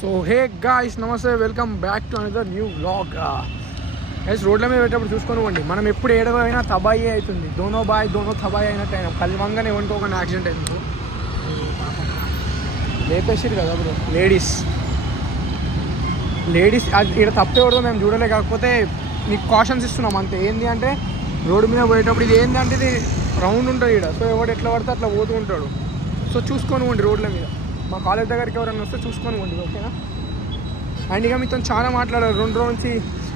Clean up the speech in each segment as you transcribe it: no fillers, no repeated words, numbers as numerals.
So hey guys నమస్తే, welcome back to another new vlog. Guys రోడ్ల మీద పెట్టేటప్పుడు చూసుకొని పోండి, మనం ఎప్పుడు ఏడవైనా తబాయి అవుతుంది. దోనో బాయ్ దోనో తబాయి అయినట్టు అయినా కలివంగానే వండుకోకుండా యాక్సిడెంట్ అయింది. లేపేసారు కదా బ్రో లేడీస్ అది ఇక్కడ తప్పేవడదో మేము చూడలే. కాకపోతే మీకు కాషన్స్ ఇస్తున్నాం అంతే. ఏంటి అంటే రోడ్డు మీద పోయేటప్పుడు ఇది ఏంటి అంటే ఇది రౌండ్ ఉంటుంది ఇక్కడ. సో ఎవడు ఎట్లా పడితే అట్లా పోతూ ఉంటాడు. సో చూసుకొని పోండి రోడ్ల మీద. మా కాలేజ్ దగ్గరికి ఎవరైనా వస్తే చూసుకొని పోండి, ఓకేనా? అండ్ ఇక మీతో చాలా మాట్లాడారు 2 రోజుల నుంచి.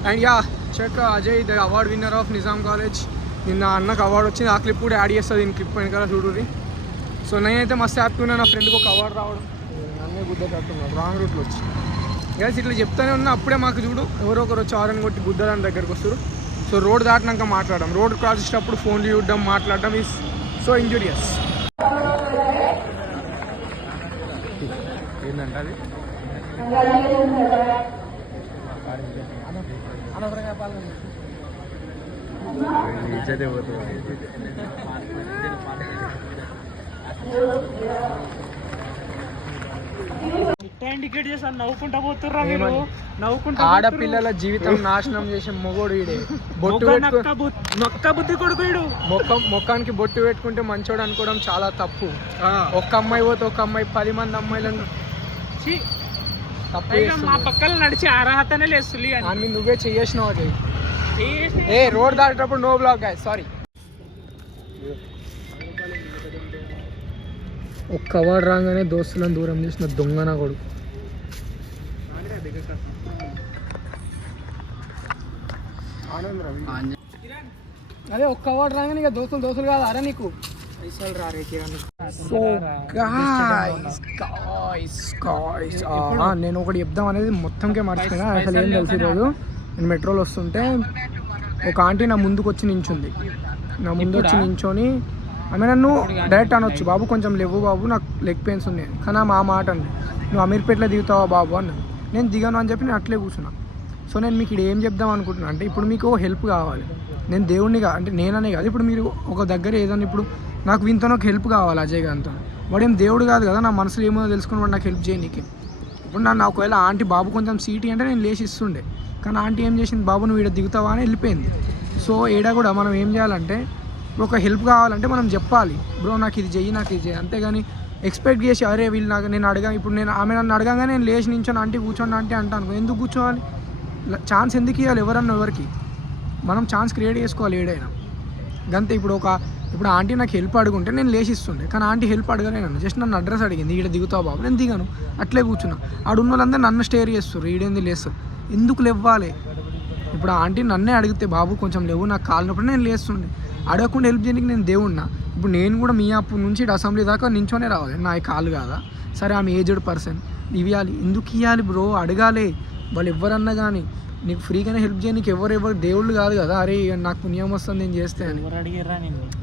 And yeah check Ajay the award winner of Nizam college. నిన్న అన్నకు అవార్డు వచ్చింది. ఆ క్లిప్ కూడా యాడ్ చేస్తుంది దీని క్లిప్ వెనకాల చూడుర్రి. సో నేనైతే మస్తు హ్యాపీ ఉన్నా నా ఫ్రెండ్కి ఒక అవార్డు రావడం. అన్నీ గుద్ద కట్టున్నాడు రాంగ్ రూట్లో వచ్చి. గైస్ ఇట్లా చెప్తానే ఉన్నా, అప్పుడే మాకు చూడు ఎవరో ఒకరు వచ్చి ఆరని కొట్టి గుద్దదాని దగ్గరకు వస్తారు. సో రోడ్ దాటినాక మాట్లాడడం, రోడ్ క్రాస్ చేసేటప్పుడు ఫోన్లు చూడడం మాట్లాడడం ఈజ్ సో ఇంజూరియస్. ఏంటంటే అది ఆడపిల్లల జీవితం నాశనం చేసే మొగోడు వీడే. మొక్కానికి బొట్టు పెట్టుకుంటే మంచోడు అనుకోవడం చాలా తప్పు. ఒక్క అమ్మాయి పోతే ఒక అమ్మాయి 10 మంది అమ్మాయిలను మా పక్కన నడిచి అర్హతనే లేదు. అని నువ్వే చేసినావు అది. ఏ రోడ్ దాటేటప్పుడు నో బ్లాక్ గాయ్, సారీ. ఒక్క అవార్డు రాగానే దోస్తులను దూరం చేసిన దొంగన కొడు. అదే ఒక్క అవార్డు రాగానే ఇక దోస్తులు కాదు అరే నీకు పైసలు రారే. సో నేను ఒకటి చెప్దాం అనేది మొత్తంకే మర్చిపోయినా. అసలు ఏం తెలిసి రోజు నేను మెట్రోలో వస్తుంటే ఒక ఆంటీ నా ముందుకు వచ్చి నించుంది. నా ముందు వచ్చి నించొని ఆమె నన్ను డైరెక్ట్ అనొచ్చు, బాబు కొంచెం లేవు బాబు నాకు లెగ్ పెయిన్స్ ఉన్నాయి. కానీ మా మాట అండి, నువ్వు అమీర్పేటలో దిగుతావా బాబు అన్నాను. నేను దిగాను అని చెప్పి నేను అట్లే కూర్చున్నా. సో నేను మీకు ఇక్కడ ఏం చెప్దాం అనుకుంటున్నా అంటే, ఇప్పుడు మీకు హెల్ప్ కావాలి. నేను దేవుడినిగా అంటే నేననే కాదు, ఇప్పుడు మీరు ఒక దగ్గర ఏదైనా ఇప్పుడు నాకు వీంతో ఒక హెల్ప్ కావాలి అజయ్ గారితో. వాడు ఏం దేవుడు కాదు కదా, నా మనసులో ఏమో తెలుసుకుని వాడు నాకు హెల్ప్ చేయనీకి. ఇప్పుడు నన్ను ఒకవేళ ఆంటీ బాబు కొంచెం సీటీ అంటే నేను లేచి ఇస్తుండే. కానీ ఆంటీ ఏం చేసింది, బాబు నువ్వు ఇక్కడ దిగుతావా అని వెళ్ళిపోయింది. సో ఈడ కూడా మనం ఏం చేయాలంటే, ఒక హెల్ప్ కావాలంటే మనం చెప్పాలి, బ్రో నాకు ఇది చెయ్యి నాకు ఇది చెయ్యి. అంతేగాని ఎక్స్పెక్ట్ చేసి అరే వీళ్ళు నాకు నేను ఇప్పుడు నేను ఆమె నన్ను అడగగానే నేను లేచి నించొని ఆంటీ కూర్చోండి ఆంటీ అంటాను. ఎందుకు కూర్చోవాలి? ఛాన్స్ ఎందుకు ఇవ్వాలి ఎవరన్నా ఎవరికి? మనం ఛాన్స్ క్రియేట్ చేసుకోవాలి ఏడైనా. గంతే ఇప్పుడు ఆంటీ నాకు హెల్ప్ అడుగుంటే నేను లేచి ఇస్తుండే. కానీ ఆంటీ హెల్ప్ అడగలేను, జస్ట్ నన్ను అడ్రస్ అడిగింది, ఈడ దిగుతావు బాబు, నేను దిగాను అట్లే కూర్చున్నా. ఆడున్న వాళ్ళందరూ నన్ను స్టేర్ చేస్తారు, ఈడేంది లేస్తారు. ఎందుకు లేవ్వాలి? ఇప్పుడు ఆంటీ నన్నే అడిగితే బాబు కొంచెం లేవు నాకు కాలినప్పుడు నేను లేస్తుండే. అడగకుండా హెల్ప్ చేయడానికి నేను దేవుడినా? ఇప్పుడు నేను కూడా మీ అప్పు నుంచి ఇటు అసెంబ్లీ దాకా నించోనే రావాలి, నా కాలు కాదా? సరే ఆమె ఏజ్డ్ పర్సన్ ఇవ్వాలి, ఎందుకు ఇవ్వాలి బ్రో? అడగాలి. వాళ్ళు ఎవరన్నా కానీ నీకు ఫ్రీగానే హెల్ప్ చేయడానికి ఎవరు దేవుళ్ళు కాదు కదా. అరే నాకు పుణ్యం వస్తుంది నేను చేస్తే అని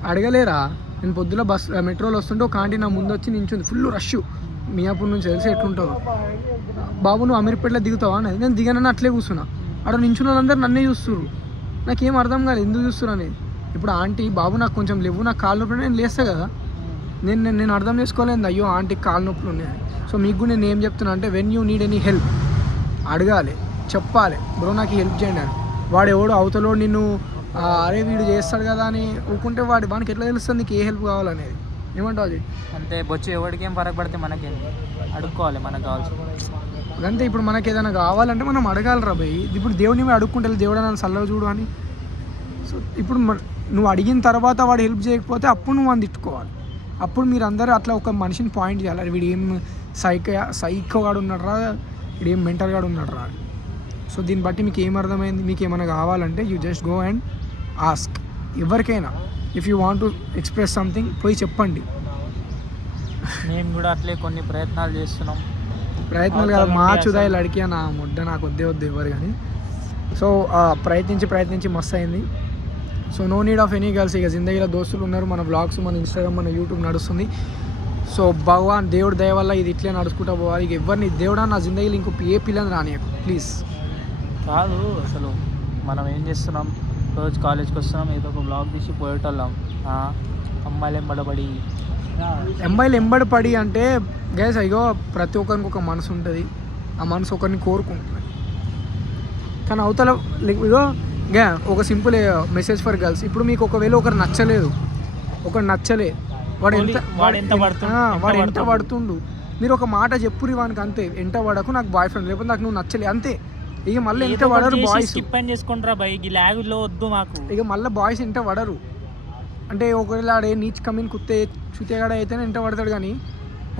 అడగలేరా? నేను పొద్దున మెట్రోలో వస్తుంటే ఒక ఆంటీ నా ముందు వచ్చి నించుంది, ఫుల్ రష్ మియాపూర్ నుంచి, తెలిసి ఎట్లుంటుందో. బాబు నువ్వు అమీర్పేటలో దిగుతావా అనేది. నేను దిగానని అట్లే కూర్చున్నా. అక్కడ నించున్న వాళ్ళందరూ నన్నే చూస్తున్నారు. నాకేం అర్థం కాదు ఎందుకు చూస్తున్నారు అనేది. ఇప్పుడు ఆంటీ బాబు నాకు కొంచెం లేవు నాకు కాలు నొప్పులు, నేను లేస్తా కదా. నేను అర్థం చేసుకోలేదు అయ్యో ఆంటీకి కాలు నొప్పులు ఉన్నాయని. సో మీకు కూడా నేను ఏం చెప్తున్నా అంటే, when you need any help అడగాలి, చెప్పాలి, బ్రో నాకు హెల్ప్ చేయండి అని. వాడు ఎవడు అవతలోడు నిన్ను అరే వీడు చేస్తాడు కదా అని ఊకుంటే వాడికి ఎట్లా తెలుస్తుంది నీకు ఏ హెల్ప్ కావాలనేది? ఏమంటావు అది? అంతే బొచ్చు ఎవరికి ఏం ఫరక పడితే మనకి అడుక్కోవాలి మనకు కావాల్సి. అంతే ఇప్పుడు మనకి ఏదైనా కావాలంటే మనం అడగాలి రా భయ్. ఇప్పుడు దేవుడిని మేము అడుక్కుంటే దేవుడు నన్ను చల్లగా చూడు అని. సో ఇప్పుడు నువ్వు అడిగిన తర్వాత వాడు హెల్ప్ చేయకపోతే అప్పుడు నువ్వు అని తిట్టుకోవాలి. అప్పుడు మీరు అందరూ అట్లా ఒక మనిషిని పాయింట్ చేయాలి, వీడు ఏం సైకోగాడు ఉన్నాడు రా, వీడు ఏం మెంటల్గాడు ఉన్నాడు రా. సో దీన్ని బట్టి మీకు ఏమర్థమైంది? మీకు ఏమైనా కావాలంటే you just go and ask. ఎవరికైనా if you want to express something పోయి చెప్పండి. మేము కూడా అట్లే కొన్ని ప్రయత్నాలు చేస్తున్నాం. ప్రయత్నాలు కాదు, మా చుదాయిలు అడిగా నా ముడ్డ నాకు వద్దు ఎవరు కానీ. సో ప్రయత్నించి మస్తు అయింది. So no need of any girls. ఇక జిందగీలో దోస్తులు ఉన్నారు, మన బ్లాగ్స్ మన ఇన్స్టాగ్రామ్ మన యూట్యూబ్ నడుస్తుంది. సో భగవాన్ దేవుడి దయ వల్ల ఇది ఇట్లే నడుచుకుంటూ పోవాలి. ఇక ఎవరిని దేవుడా నా జిందగీలో ఇంకో ఏ పిల్లని రానియకు ప్లీజ్. కాదు అసలు మనం ఏం చేస్తున్నాం, రోజు కాలేజ్కి వస్తున్నాం, ఏదో ఒక బ్లాగ్ తీసి పోయేటోళ్ళం. అమ్మాయిలు ఎంబడపడి అంటే గైస్ అయ్యో ప్రతి ఒక్కరికి ఒక మనసు ఉంటుంది. ఆ మనసు ఒకరిని కోరుకుంటుంది. కానీ అవతల ఇగో ఒక సింపుల్ మెసేజ్ ఫర్ గర్ల్స్. ఇప్పుడు మీకు ఒకవేళ ఒకరు నచ్చలేదు, వాడు ఎంత పడుతుండు, మీరు ఒక మాట చెప్పురి వానికి, అంతే. ఎంట పడకు నాకు బాయ్ ఫ్రెండ్, లేకపోతే నాకు నువ్వు నచ్చలే, అంతే. ఇక మళ్ళీ ఎంత పడరు బాయ్స్. ఇక మళ్ళీ బాయ్స్ ఎంత పడరు. అంటే ఒకవేళ ఆడే నీచ్ కమ్మిన్ కుత్తే చుతేగాడ అయితేనే ఎంత పడతాడు. కానీ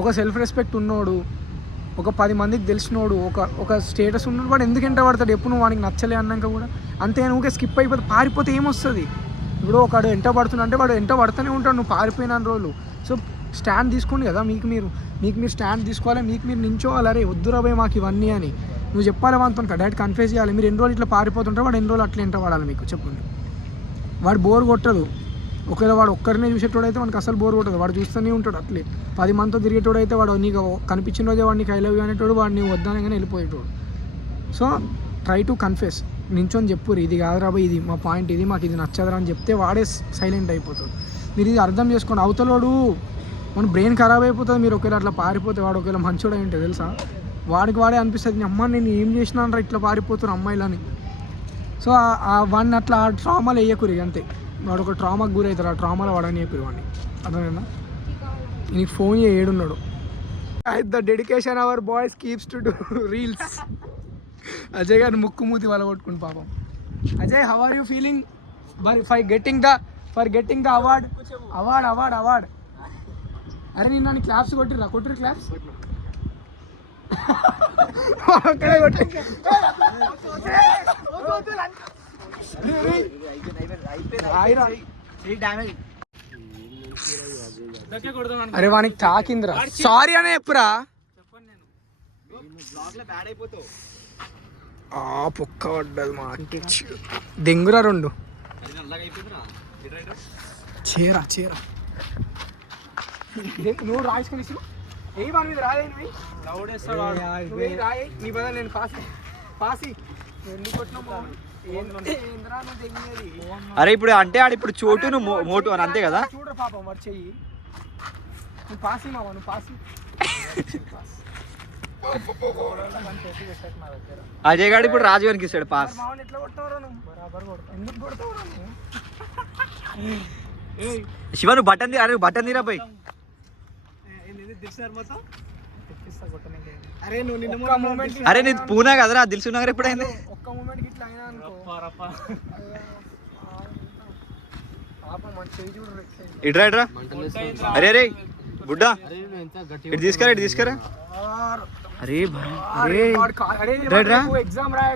ఒక సెల్ఫ్ రెస్పెక్ట్ ఉన్నోడు, ఒక 10 మందికి తెలిసినోడు, ఒక స్టేటస్ ఉన్నాడు, వాడు ఎందుకు ఎంట పడతాడు ఎప్పుడు నువ్వు వానికి నచ్చలే అన్నాక కూడా. అంతే నువ్వు స్కిప్ అయిపోతే పారిపోతే ఏమొస్తుంది. ఇప్పుడు ఒకడు ఎంట పడుతున్నా అంటే వాడు ఎంట పడుతూనే ఉంటాడు నువ్వు పారిపోయిన రోజులు. సో స్టాండ్ తీసుకోండి కదా, మీకు మీరు స్టాండ్ తీసుకోవాలి, మీకు మీరు నించోవాలి. అరే వద్దురా భయ్ మాకు ఇవన్నీ అని నువ్వు చెప్పాలి వానితో, డైరెక్ట్ కన్ఫ్యూజ్ చేయాలి. మీరు ఎన్ని రోజులు ఇట్లా పారిపోతుంటారు, వాడు ఎన్ని రోజులు అట్లా ఎంట పడాలి మీకు చెప్పండి. వాడు బోర్ కొట్టదు. ఒకవేళ వాడు ఒక్కరినే చూసేటోడు అయితే మనకు అసలు బోర్ కొట్టదు, వాడు చూస్తూనే ఉంటాడు. అట్లే 10 మందితో తిరిగేటోడు అయితే వాడు నీకు కనిపించిన రోజే వాడు నీకు ఐ లవ్ యూ అనేటోడు, వాడు నీవు వద్దానగానే వెళ్ళిపోయేటోడు. సో ట్రై టు కన్ఫెస్, నించొని చెప్పురు ఇది కాదురా బాయ్, ఇది మా పాయింట్, ఇది మాకు ఇది నచ్చదురా అని చెప్తే వాడే సైలెంట్ అయిపోతాడు. మీరు ఇది అర్థం చేసుకోండి. అవతలోడు మన బ్రెయిన్ ఖరాబ్ అయిపోతుంది మీరు ఒకవేళ అట్లా పారిపోతే. వాడు ఒకవేళ మంచోడు అయి ఉంటే తెలుసా, వాడికి వాడే అనిపిస్తుంది అమ్మ నేను ఏం చేసినానరా ఇట్లా పారిపోతున్నారు అమ్మాయిలని. సో వాడిని అట్లా ఆ ట్రామాలు వేయకురి అంతే. వాడు ఒక ట్రామాకి గురవుతారు, ఆ ట్రామాలో వాడని చెప్పారు వాడిని. అర్థమైందా? నీకు ఫోన్ ఏడున్నాడు. The dedication our boys keeps to do reels. Ajay గారిని ముక్కు మూతి వాళ్ళ కొట్టుకుని పాపం. Ajay how are you feeling for getting the award? అరే నేను నన్ను క్లాప్స్ కొట్టిర్రు క్లాప్స్ అక్కడే కొట్టి. అరే వానికి తాకిందిరా, సారీ అనే చెప్పురా. పొక్క పడ్డది మా దెంగురా 2 చీర నువ్వు రాసుకుని ఏ వాడి మీద రాదేవి రాయి నీ బదులు నేను పాసి ఎందుకు కొట్టినామో. అరే ఇప్పుడు అంటే ఆడు ఇప్పుడు చోటు నువ్వు మోటు అని అంతే కదా. చూడరు పాపం వాడు చెయ్యి. నువ్వు పాసి మావా, నువ్వు పాసి. అజయ్ గారు ఇప్పుడు రాజు గారికి ఇస్తాడు పాస్. ఎట్లా కొడతావురా నువ్వు? బరాబర్ కొడతావు. ఎందుకు కొడతావురా నువ్వు? శివ నువ్వు బటన్ తీరా పోయి. అరే నీ పూనా కదరా దిల్సు నగర్ ఎప్పుడైంది? ఒక్క మూమెంట్ ఇట్లా అయినా అనుకో. ఇట్రా అరే బుడ్డా ఇటు తీసుకురా. అరే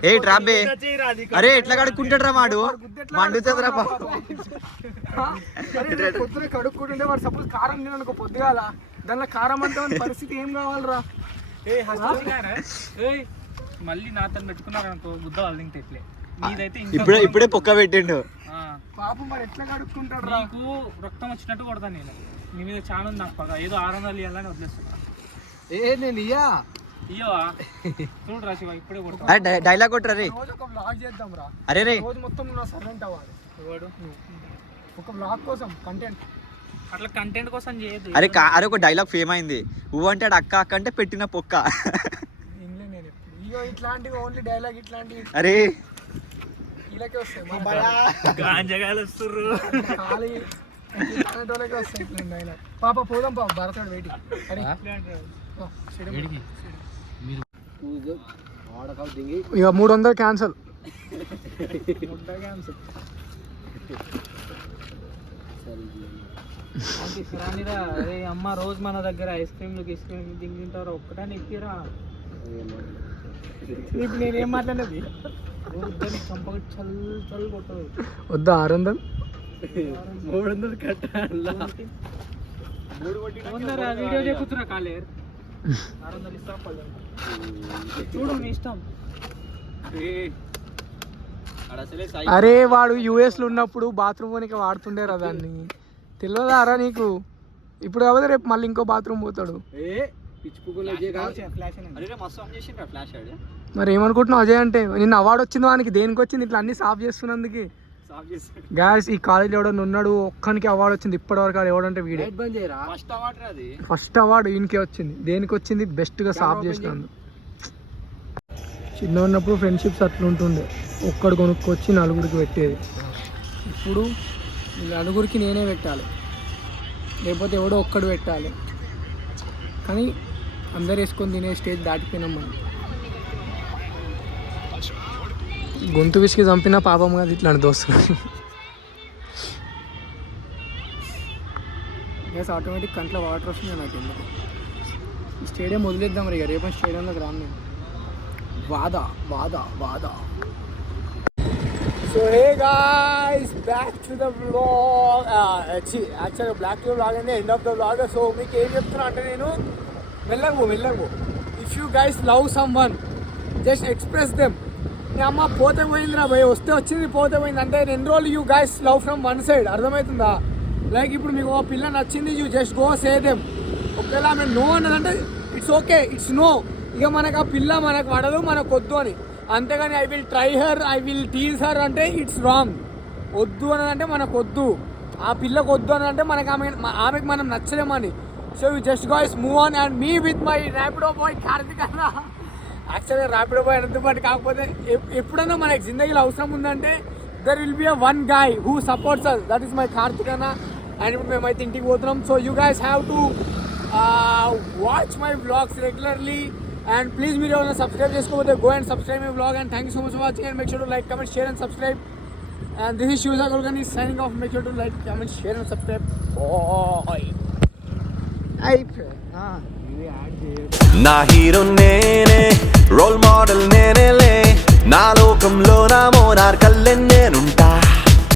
ఏ ట్రాబే అరే ఎట్లా కడుక్కుంటాడు రా వాడు, మండుతుందిరా పొద్దున కడుక్కుంటుంటే వాడు సపోజ్ కారం తిననుకో పొద్దుగాల, దానిలో కారం అంటే పరిస్థితి ఏం కావాలరా. మళ్ళీ నాతో పెట్టుకున్నారనుకో ముద్ద వాళ్ళు తెట్లే. ఇప్పుడే పొక్క పెట్టిండు పాపం. మరి ఎట్లా కడుక్కుంటాడు? నాకు రక్తం వచ్చినట్టు కొడతాను నేను. నీ మీద చాలా ఉంది నాకు పక్క, ఏదో 600 ఇవ్వాలని వదిలేస్తున్నా. నేను ఇయ్యా చూడు రా శివ ఇప్పుడే కొడతా. డైలాగ్ కొట్టరా రే. రోజు ఒక వ్లాగ్ చేద్దాం రా. అరే రే రోజు మొత్తం నువ్వు సర్వెంట్ అవ్వాలి. ఒక వ్లాగ్ కోసం కంటెంట్, అట్లా కంటెంట్ కోసం చేయదు. అరే ఒక డైలాగ్ ఫేమ్ అయింది, ఊ అంటే అక్క అక్క అంటే పెట్టిన పొక్క. ఇట్లాంటివి ఓన్లీ డైలాగ్ ఇట్లాంటివి అరే ఇలాగే వస్తాయి. వస్తాయి డైలాగ్. పాప పోదాం పాప, భరతాడు వెయిటింగ్. ఇక 300 క్యాన్సల్. అరే అమ్మ రోజు మన దగ్గర ఐస్ క్రీమ్ తింటారు, ఒక్కటే ఎక్కిరా. ఇప్పుడు నేనేం మాట్లాడేది చంపగా చల్ కొట్టదు. వద్దా 600 300 కట్టాలా? వీడియో చెప్పుతున్నా కాలేర్ 600 ఇస్తా చూడు నీ ఇష్టం. అరే వాడు US లో ఉన్నప్పుడు బాత్రూమ్ పోనీకి వాడుతుండే రా దాన్ని, తెలియదారా నీకు? ఇప్పుడు కాకపోతే రేపు మళ్ళీ ఇంకో బాత్రూమ్ పోతాడు. మరి ఏమనుకుంటున్నావు అజయ్ అంటే? నిన్న అవార్డు వచ్చింది వానికి, దేనికి వచ్చింది? ఇట్లా అన్ని సాఫ్ చేస్తున్నందుకు. గాయస్ ఈ కాలేజ్ ఎవడన్నా ఉన్నాడు, ఒక్కనికి అవార్డు వచ్చింది ఇప్పటి వరకు. అది ఎవడంటే వీడే. ఫస్ట్ అవార్డు ఈయనకే వచ్చింది. దేనికి వచ్చింది? బెస్ట్ గా సాఫ్ చేసినందుకు. చిన్న ఉన్నప్పుడు ఫ్రెండ్షిప్స్ అట్లా ఉంటుండే, ఒక్కడు కొనుక్కొచ్చి నలుగురికి పెట్టేది. ఇప్పుడు ఈ నలుగురికి నేనే పెట్టాలి, లేకపోతే ఎవడో ఒక్కడు పెట్టాలి. కానీ అందరు వేసుకొని తినే స్టేజ్ దాటిపోయినాం మనం. గొంతు విసికి చంపినా పాపం కాదు ఇట్లాంటి దోస్తులు. గ్యాస్ ఆటోమేటిక్ కంట్లో వాటర్ వస్తుంది నాకు ఎందుకు. ఈ స్టేడియం వదిలేద్దాం మరి, రేపు స్టేడియంలోకి రాను నేను. వాదా. So hey guys, back to the vlog. యాక్చువల్గా బ్లాక్ టు వ్లాగ్ అంటే end of the vlog. So మీకు ఏం చెప్తున్నా అంటే నేను వెళ్ళంగు. If you guys love someone, just express them. నీ అమ్మ పోతే పోయిందిరా భయ్, వస్తే వచ్చింది పోతే పోయింది అంటే ఎన్ని రోజులు you guys love from one side, అర్థమవుతుందా? లైక్ ఇప్పుడు మీకు ఒక పిల్ల నచ్చింది, you just go say them. ఒకవేళ ఆమె నో అన్నదంటే ఇట్స్ ఓకే, ఇట్స్ నో. ఇక మనకు ఆ పిల్ల మనకు పడదు, మనకు వద్దు అని. అంతేగాని I will try her, I will tease her అంటే ఇట్స్ రాంగ్. వద్దు అన్నదంటే మనకు వద్దు, ఆ పిల్లకు వద్దు అనంటే మనకు ఆమెకు మనం నచ్చలేమని. So you just guys move on. And me with my Rapido boy Karthik అన్న. యాక్చువల్గా ర్యాపిడో బాయ్ ఎందుకంటే కాకపోతే ఎప్పుడైనా మనకి జిందగీలో అవసరం ఉందంటే there will be a one guy who supports us, that is my Karthik అన్న. అండ్ ఇప్పుడు మేమైతే ఇంటికి పోతున్నాం. So you guys have to watch my vlogs regularly. And please మీరు ఏమైనా సబ్స్క్రైబ్ చేసుకోకపోతే go and subscribe my vlog. And thank you so much for watching. And make sure to like, comment, share and subscribe. And this is Shivaza Kulkarni signing off. Make sure to like, comment, share and subscribe. Bye. నా hero నేనే, role model నేనేలే, నా లోకంలో నా మోనార్కల్లే నేనుంటా.